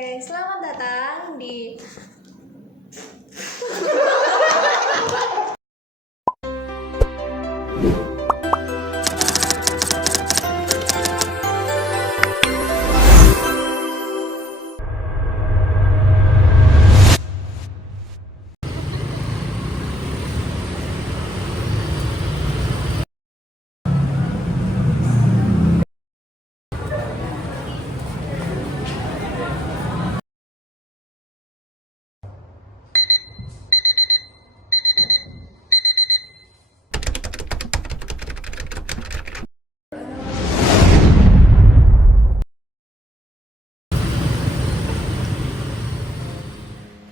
Selamat datang di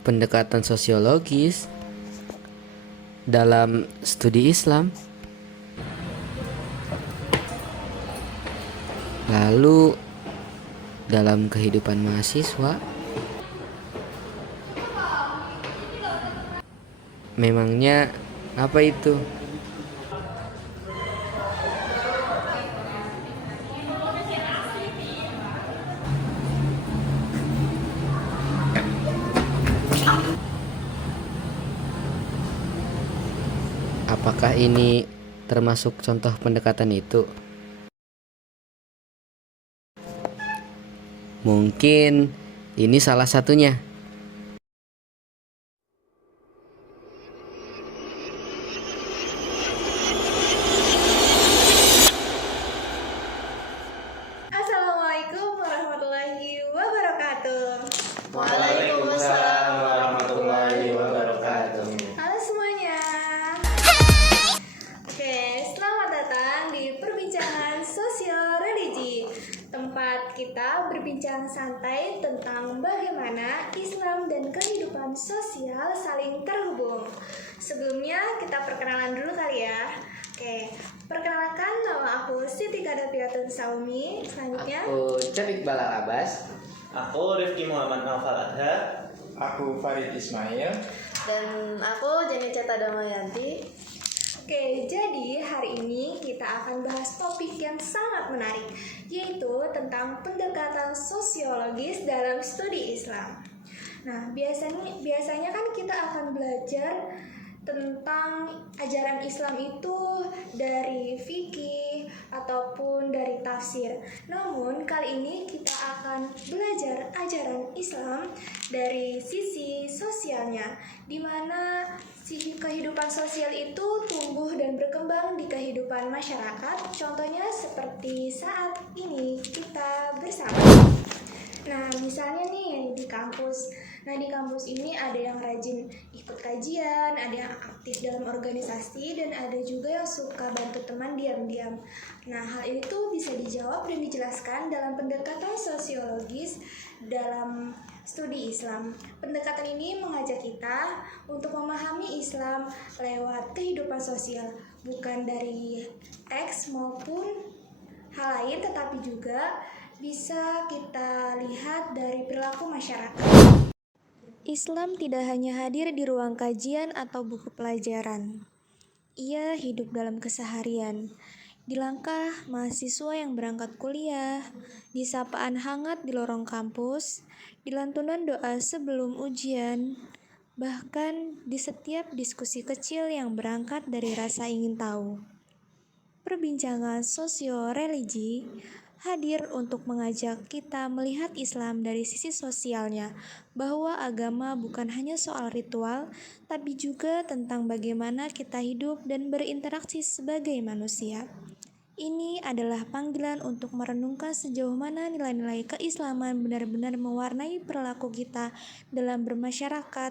pendekatan sosiologis dalam studi Islam. Lalu dalam kehidupan mahasiswa, memangnya apa itu? Apakah ini termasuk contoh pendekatan itu? Mungkin ini salah satunya. Assalamualaikum warahmatullahi wabarakatuh. Waalaikumsalam warahmatullahi wabarakatuh. Halo semuanya. Selamat datang di Perbincangan Sosial Religi, tempat kita berbincang santai tentang bagaimana Islam dan kehidupan sosial saling terhubung. Sebelumnya kita perkenalan dulu kali ya. Perkenalkan, nama aku Siti Kadapiatun Saumi. Selanjutnya Aku Cevik Balal Abbas. Aku Rifki Muhammad Naufal Adha. Aku Farid Ismail. Dan aku Jeniceta Damayanti. Jadi hari ini kita akan bahas topik yang sangat menarik, yaitu tentang pendekatan sosiologis dalam studi Islam. Nah, biasanya kan kita akan belajar tentang ajaran Islam itu dari fikih ataupun dari tafsir. Namun kali ini kita akan belajar ajaran Islam dari sisi sosialnya, di mana kehidupan sosial itu tumbuh dan berkembang di kehidupan masyarakat. Contohnya seperti saat ini kita bersama. Nah, misalnya nih di kampus. Nah, di kampus ini ada yang rajin ikut kajian, ada yang aktif dalam organisasi, dan ada juga yang suka bantu teman diam-diam. Nah, hal itu bisa dijawab dan dijelaskan dalam pendekatan sosiologis dalam studi Islam. Pendekatan ini mengajak kita untuk memahami Islam lewat kehidupan sosial, bukan dari teks maupun hal lain, tetapi juga bisa kita lihat dari perilaku masyarakat. Islam tidak hanya hadir di ruang kajian atau buku pelajaran. Ia hidup dalam keseharian, di langkah mahasiswa yang berangkat kuliah, di sapaan hangat di lorong kampus, di lantunan doa sebelum ujian, bahkan di setiap diskusi kecil yang berangkat dari rasa ingin tahu. Perbincangan sosio-religi hadir untuk mengajak kita melihat Islam dari sisi sosialnya, bahwa agama bukan hanya soal ritual, tapi juga tentang bagaimana kita hidup dan berinteraksi sebagai manusia. Ini adalah panggilan untuk merenungkan sejauh mana nilai-nilai keislaman benar-benar mewarnai perilaku kita dalam bermasyarakat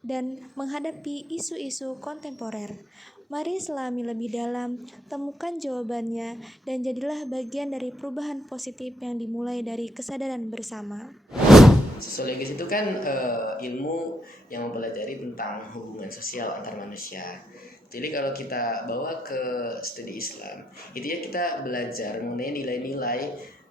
dan menghadapi isu-isu kontemporer. Mari selami lebih dalam, temukan jawabannya, dan jadilah bagian dari perubahan positif yang dimulai dari kesadaran bersama. Sosiologis itu kan ilmu yang mempelajari tentang hubungan sosial antar manusia. Jadi kalau kita bawa ke studi Islam, itu ya kita belajar mengenai nilai-nilai,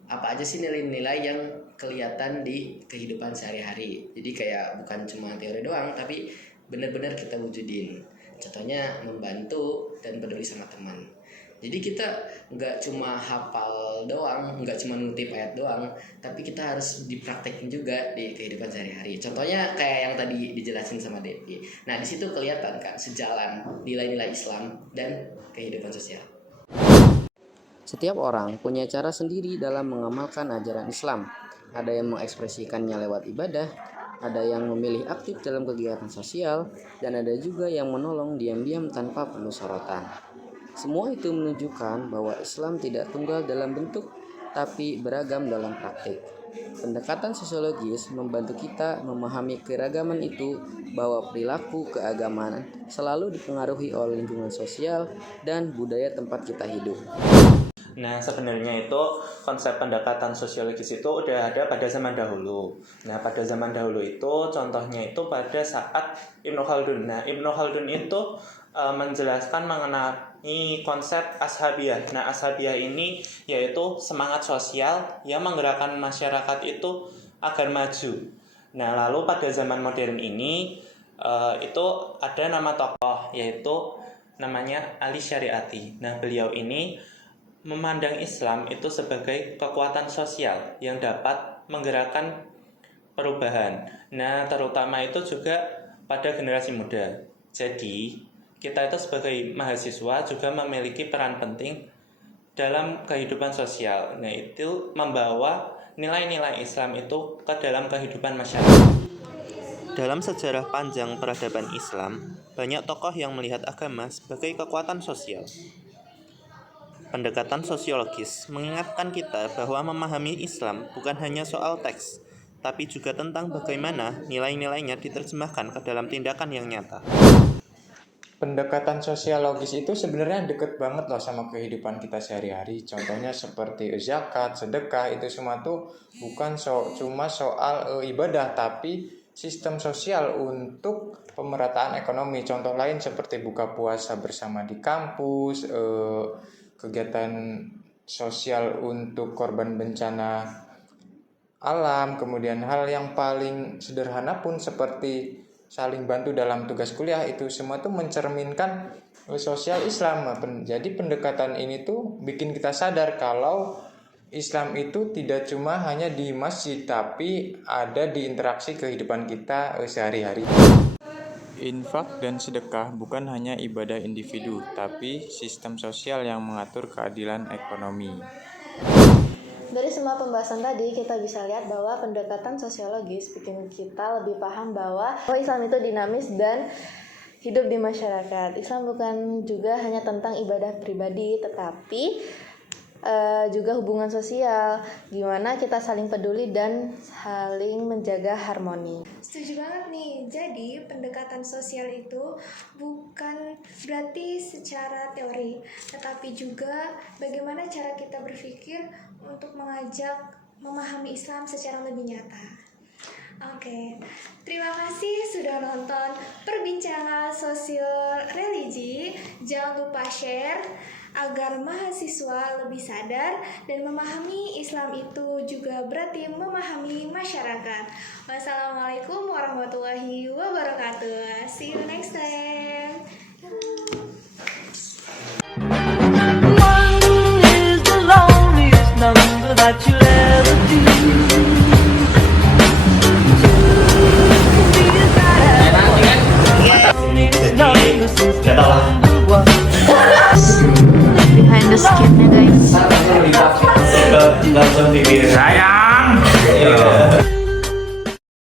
apa aja sih nilai-nilai yang kelihatan di kehidupan sehari-hari. Jadi kayak bukan cuma teori doang, tapi benar-benar kita wujudin. Contohnya membantu dan peduli sama teman. Jadi kita nggak cuma hafal doang, nggak cuma ngutip ayat doang, tapi kita harus dipraktekin juga di kehidupan sehari-hari. Contohnya kayak yang tadi dijelasin sama Devi. Nah, di situ kelihatan kan sejalan nilai-nilai Islam dan kehidupan sosial. Setiap orang punya cara sendiri dalam mengamalkan ajaran Islam. Ada yang mengekspresikannya lewat ibadah, ada yang memilih aktif dalam kegiatan sosial, dan ada juga yang menolong diam-diam tanpa penuh sorotan. Semua itu menunjukkan bahwa Islam tidak tunggal dalam bentuk, tapi beragam dalam praktik. Pendekatan sosiologis membantu kita memahami keragaman itu, bahwa perilaku keagamaan selalu dipengaruhi oleh lingkungan sosial dan budaya tempat kita hidup. Nah, sebenarnya itu konsep pendekatan sosiologis itu udah ada pada zaman dahulu. Nah, pada zaman dahulu itu contohnya itu pada saat Ibnu Khaldun. Nah, Ibnu Khaldun itu menjelaskan mengenai konsep ashabiyah. Nah, ashabiyah ini yaitu semangat sosial yang menggerakkan masyarakat itu agar maju. Nah, lalu pada zaman modern ini itu ada nama tokoh yaitu namanya Ali Syariati. Nah, beliau ini memandang Islam itu sebagai kekuatan sosial yang dapat menggerakkan perubahan. Nah, terutama itu juga pada generasi muda. Jadi, kita itu sebagai mahasiswa juga memiliki peran penting dalam kehidupan sosial. Nah, itu membawa nilai-nilai Islam itu ke dalam kehidupan masyarakat. Dalam sejarah panjang peradaban Islam, banyak tokoh yang melihat agama sebagai kekuatan sosial. Pendekatan sosiologis mengingatkan kita bahwa memahami Islam bukan hanya soal teks, tapi juga tentang bagaimana nilai-nilainya diterjemahkan ke dalam tindakan yang nyata. Pendekatan sosiologis itu sebenarnya deket banget loh sama kehidupan kita sehari-hari. Contohnya seperti zakat, sedekah, itu semua tuh bukan cuma soal ibadah, tapi sistem sosial untuk pemerataan ekonomi. Contoh lain seperti buka puasa bersama di kampus, kegiatan sosial untuk korban bencana alam, kemudian hal yang paling sederhana pun seperti saling bantu dalam tugas kuliah, itu semua tuh mencerminkan sosial Islam. Jadi pendekatan ini tuh bikin kita sadar kalau Islam itu tidak cuma hanya di masjid, tapi ada di interaksi kehidupan kita sehari-hari. Infak dan sedekah bukan hanya ibadah individu, tapi sistem sosial yang mengatur keadilan ekonomi. Dari semua pembahasan tadi, kita bisa lihat bahwa pendekatan sosiologis bikin kita lebih paham bahwa Islam itu dinamis dan hidup di masyarakat. Islam bukan juga hanya tentang ibadah pribadi, tetapi juga hubungan sosial, gimana kita saling peduli dan saling menjaga harmoni. Setuju banget nih. Jadi pendekatan sosial itu bukan berarti secara teori, tetapi juga bagaimana cara kita berpikir untuk mengajak memahami Islam secara lebih nyata. Oke, terima kasih sudah nonton perbincangan sosial religi. Jangan lupa share agar mahasiswa lebih sadar dan memahami Islam itu juga berarti memahami masyarakat. Wassalamualaikum warahmatullahi wabarakatuh. See you next time. One is the loneliest number that you'll